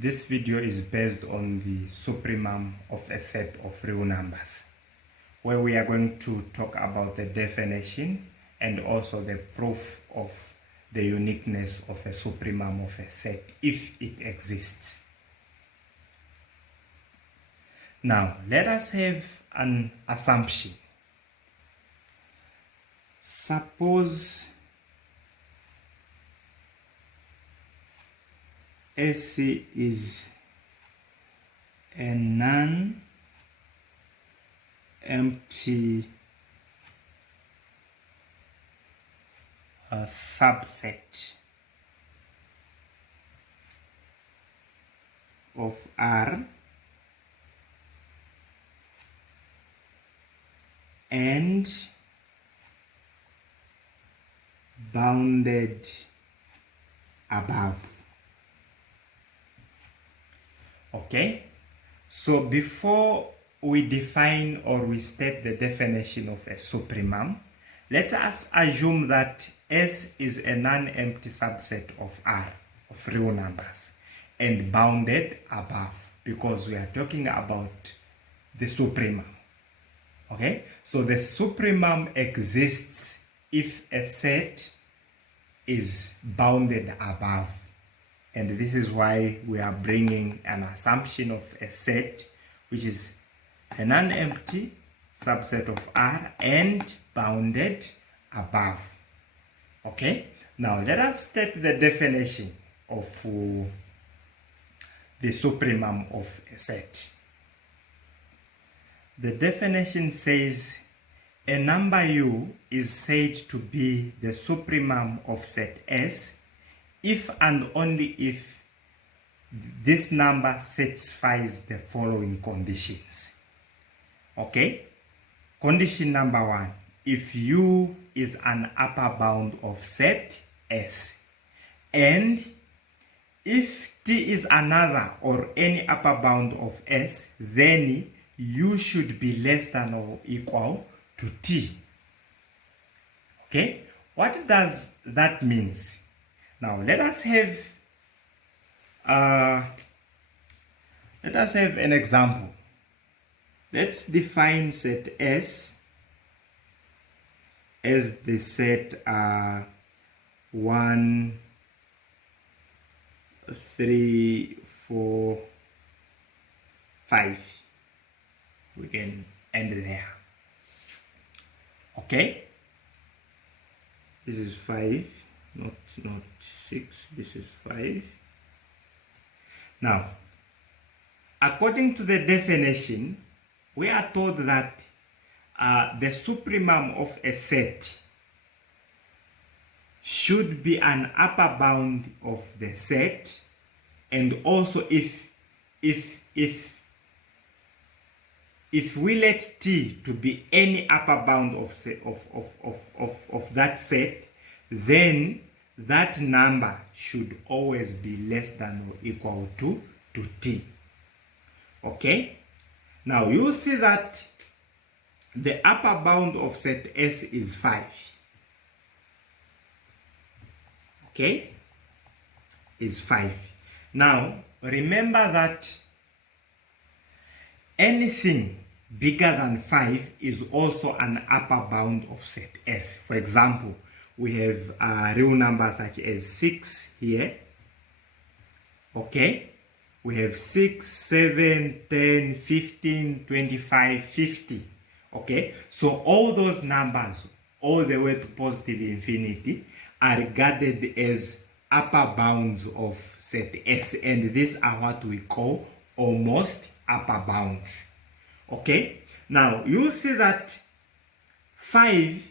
This video is based on the supremum of a set of real numbers, where we are going to talk about the definition and also the proof of the uniqueness of a supremum of a set if it exists. Now, let us have an assumption. Suppose SC is a non-empty subset of R and bounded above. Okay, so before we define or we state the definition of a supremum, let us assume that S is a non-empty subset of R, of real numbers, and bounded above, because we are talking about the supremum. Okay, so the supremum exists if a set is bounded above. And this is why we are bringing an assumption of a set which is a non-empty subset of R and bounded above. Okay, now let us state the definition of the supremum of a set. The definition says a number U is said to be the supremum of set S if and only if this number satisfies the following conditions. Okay? Condition number 1, if U is an upper bound of set S, and if T is another or any upper bound of S, then U should be less than or equal to T. Okay? What does that mean? Now let us have an example. Let's define set S as the set 1, 3, 4, 5. We can end there. Okay, this is 5, not 6, this is 5. Now, according to the definition, we are told that the supremum of a set should be an upper bound of the set, and also if we let T to be any upper bound of that set, then that number should always be less than or equal to T. Okay? Now you see that the upper bound of set S is 5. Okay? Is 5. Now remember that anything bigger than 5 is also an upper bound of set S. For example, we have real numbers such as 6 here. Okay? We have 6, 7, 10, 15, 25, 50. Okay? So all those numbers, all the way to positive infinity, are regarded as upper bounds of set S. And these are what we call almost upper bounds. Okay, now you see that 5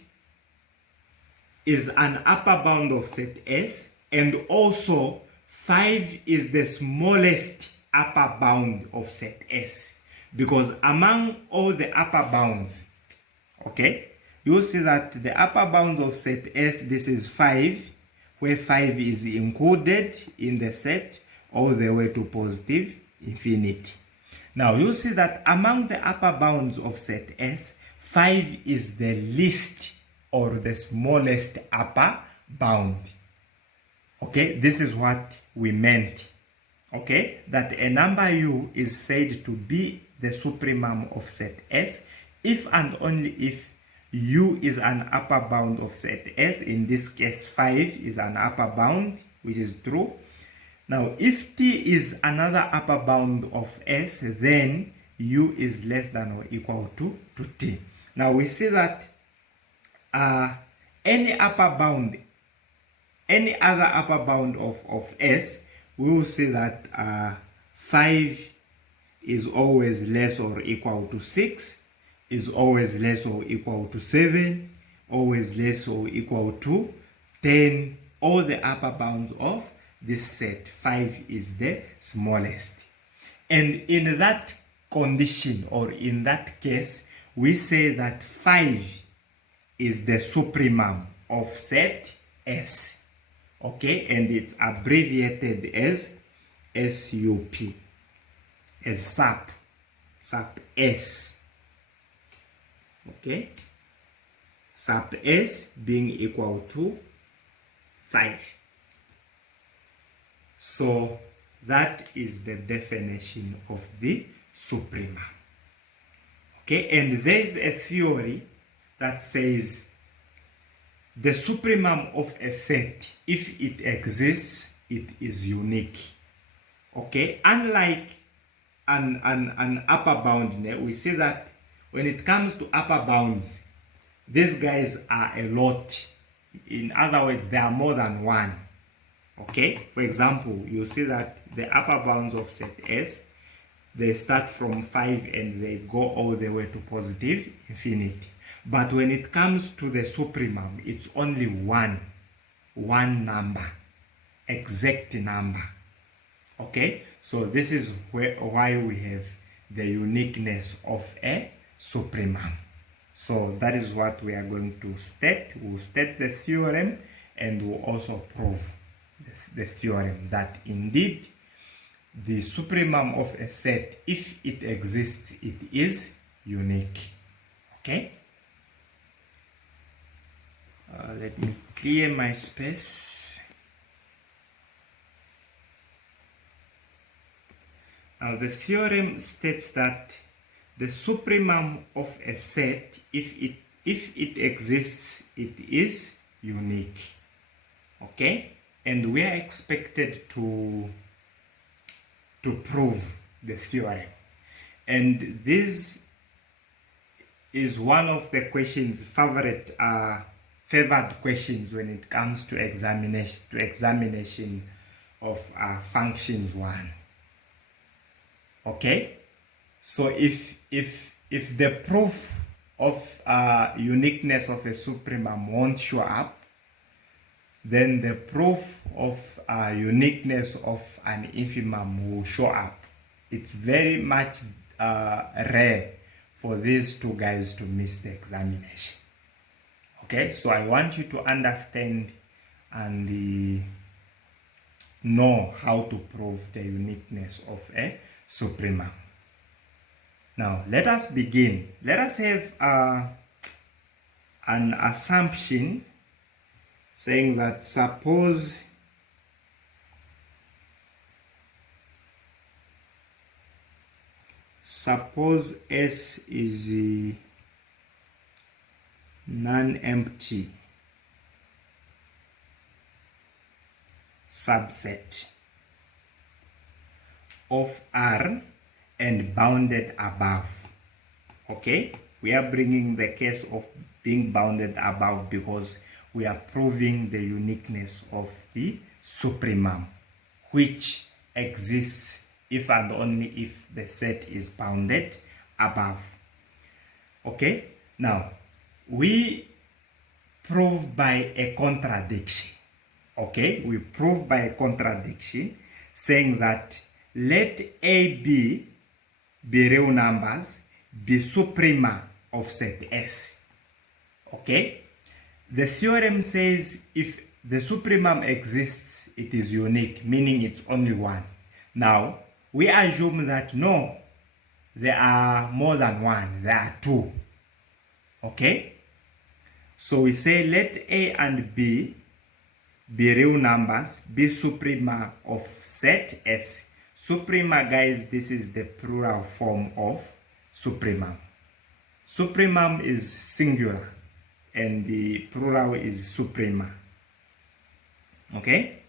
is an upper bound of set S, and also 5 is the smallest upper bound of set S, because among all the upper bounds, okay, you see that the upper bounds of set S, this is 5, where 5 is included in the set all the way to positive infinity. Now you see that among the upper bounds of set S, 5 is the least or the smallest upper bound. Okay, this is what we meant okay, that a number u is said to be the supremum of set S if and only if u is an upper bound of set S. In this case, 5 is an upper bound, which is true. Now, if t is another upper bound of S, then u is less than or equal to t. Now, we see that any other upper bound of S, we will see that 5 is always less or equal to 6, is always less or equal to 7, always less or equal to 10. All the upper bounds of this set, 5 is the smallest. And in that condition, or in that case, we say that 5 is the supremum of set S. Okay, and it's abbreviated as SUP, as SUP S. Okay, SUP S being equal to 5. So that is the definition of the supremum. Okay, and there is a theory that says the supremum of a set, if it exists, it is unique. Okay, unlike an upper bound, we see that when it comes to upper bounds, these guys are a lot. In other words, there are more than one. Okay, for example, you see that the upper bounds of set S, they start from 5 and they go all the way to positive infinity. But when it comes to the supremum, it's only one number, exact number. Okay, so this is why we have the uniqueness of a supremum. So that is what we are going to state. We'll state the theorem and we'll also prove the theorem that indeed the supremum of a set, if it exists, it is unique. Okay, let me clear my space. Now the theorem states that the supremum of a set, if it exists, it is unique. Okay, and we are expected to prove the theorem, and this is one of the questions, favored questions when it comes to examination of functions 1. Okay, so if the proof of uniqueness of a supremum won't show up, then the proof of uniqueness of an infimum will show up. It's very much rare for these two guys to miss the examination. Okay, so I want you to understand and know how to prove the uniqueness of a supremum. Now let us begin. Let us have an assumption saying that suppose S is a non-empty subset of R and bounded above. Okay, we are bringing the case of being bounded above because we are proving the uniqueness of the supremum, which exists if and only if the set is bounded above. Okay, now we prove by a contradiction. Okay, we prove by a contradiction saying that let A, B be real numbers, be suprema of set S. Okay, the theorem says if the supremum exists, it is unique, meaning it's only one. Now, we assume that no, there are more than one, there are two. Okay, so we say let A and B be real numbers, be suprema of set S. Suprema, guys, this is the plural form of supremum. Supremum is singular and the plural is suprema. Okay?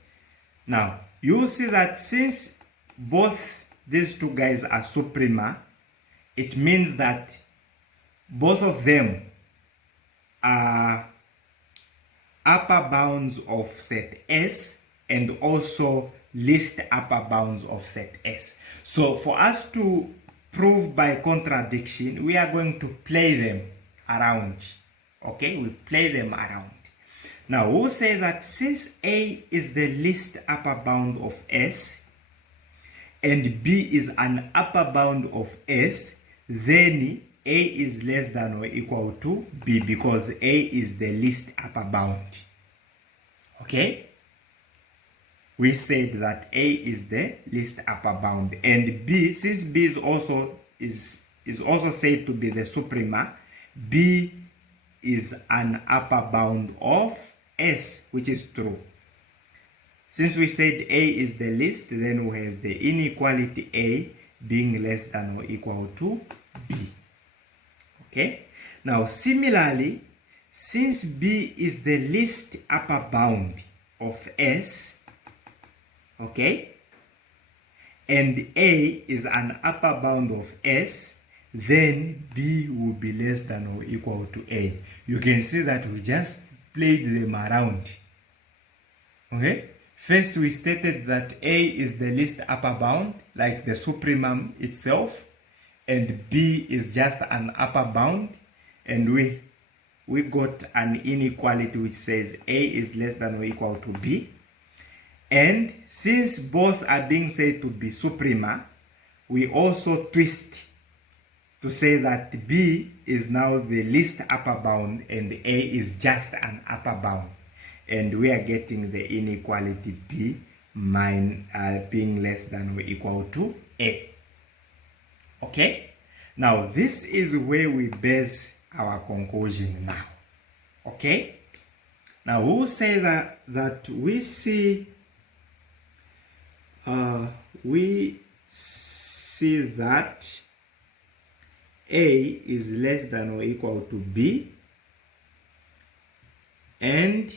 Now, you'll see that since both these two guys are suprema, it means that both of them are upper bounds of set S and also least upper bounds of set S. So for us to prove by contradiction, we are going to play them around. Okay, we play them around. Now we'll say that since A is the least upper bound of S and B is an upper bound of S, then A is less than or equal to B because A is the least upper bound. Okay? We said that A is the least upper bound, and B, since B is also said to be the suprema, B is an upper bound of S, which is true. Since we said A is the least, then we have the inequality A being less than or equal to B. Okay? Now, similarly, since B is the least upper bound of S, okay, and A is an upper bound of S, then B will be less than or equal to A. You can see that we just played them around. Okay? First, we stated that A is the least upper bound, like the supremum itself, and B is just an upper bound, and we got an inequality which says A is less than or equal to B. And since both are being said to be suprema, we also twist to say that B is now the least upper bound and A is just an upper bound. And we are getting the inequality B being less than or equal to A. Okay? Now, this is where we base our conclusion now. Okay? Now, we'll say that we see that A is less than or equal to B and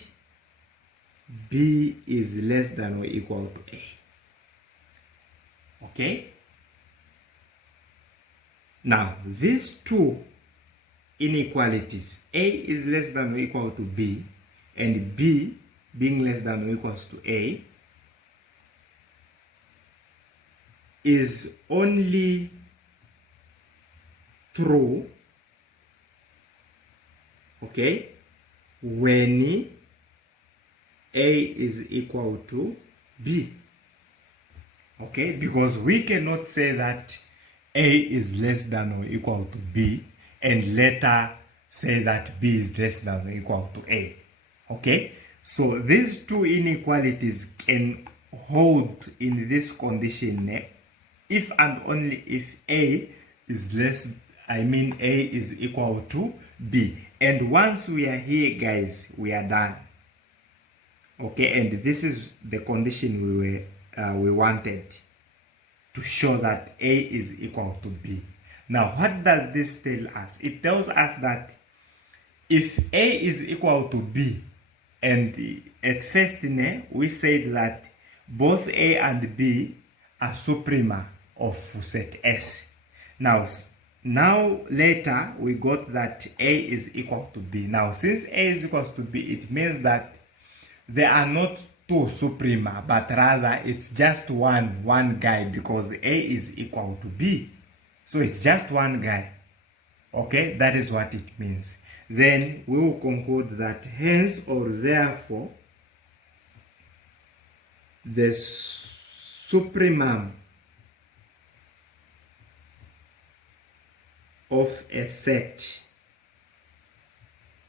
B is less than or equal to A. Okay? Now, these two inequalities, A is less than or equal to B and B being less than or equals to A, is only true, okay, when A is equal to B. Okay, because we cannot say that A is less than or equal to B and later say that B is less than or equal to A. Okay, so these two inequalities can hold in this condition if and only if A is A is equal to B. And once we are here, guys, we are done. Okay, and this is the condition we wanted to show that A is equal to B. Now, what does this tell us? It tells us that if A is equal to B, and at first we said that both A and B are suprema of set S. Now later we got that A is equal to B. Now, since A is equal to B, it means that they are not two suprema, but rather it's just one guy, because A is equal to B. So it's just one guy. Okay, that is what it means. Then we will conclude that hence or therefore the supremum of a set,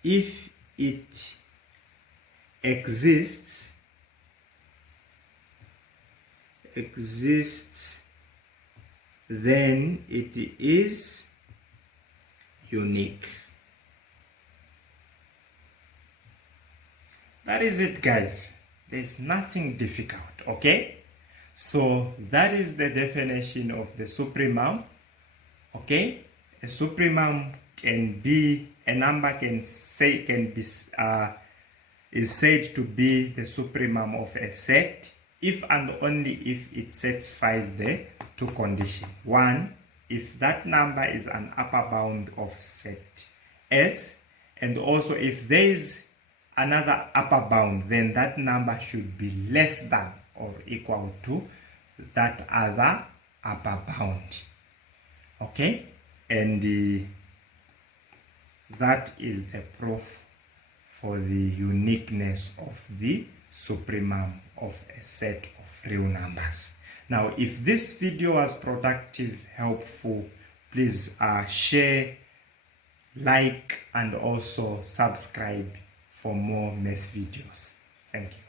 if it exists, then it is unique. That is it, guys. There's nothing difficult, okay? So that is the definition of the supremum. Okay, a supremum can be a number is said to be the supremum of a set if and only if it satisfies the two conditions. One, if that number is an upper bound of set S, and also if there is another upper bound, then that number should be less than or equal to that other upper bound. Okay, and that is the proof for the uniqueness of the supremum of a set of real numbers. Now, if this video was productive, helpful, please share, like, and also subscribe for more math videos. Thank you.